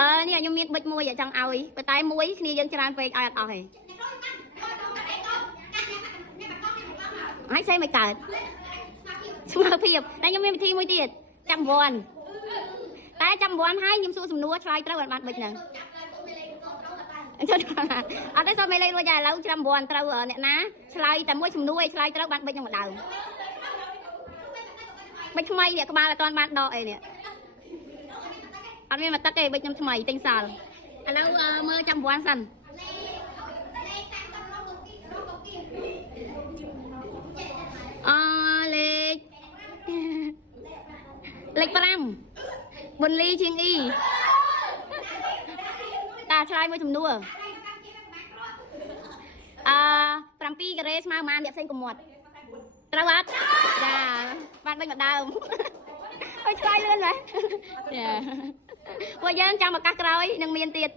នេះខ្ញុំមានបិចមួយចង់ឲ្យប៉ុន្តែមួយគ្នាយើងច្រើនពេកឲ្យអត់អស់ទេហើយសេមិនកើតស្មើភាពតែខ្ញុំមានវិធីមួយទៀតចាំវ័នតែចាំវ័នហើយខ្ញុំសួរសំណួរឆ្លើយត្រូវអត់បានបិចហ្នឹងអញ្ចឹងអត់ទេសូមមេលេងរួចហើយឥឡូវចាំវ័នត្រូវអ្នកណាឆ្លើយតែមួយសំណួរឆ្លើយត្រូវបានបិចហ្នឹងម្ដងបិចថ្មីនេះក្បាលអត់ទាន់បានដកអីនេះអត់មានមកទឹកទេបិចខ្ញុំថ្មីទិញសល់ឥឡូវមើលចាំវ័នសិនលេខ5ប៊ុនលីជាងអ៊ីតាឆ្លើយមួយសំណួរ7ការ៉េស្មើប៉ុន្មានអ្នកផ្សេងកុំមាត់ត្រូវអត់ចាបានបិចម្ដងហើយឆ្លើយលឿនហ៎ចាពួកយើងចាំឱកាសក្រោយនឹងមានទៀត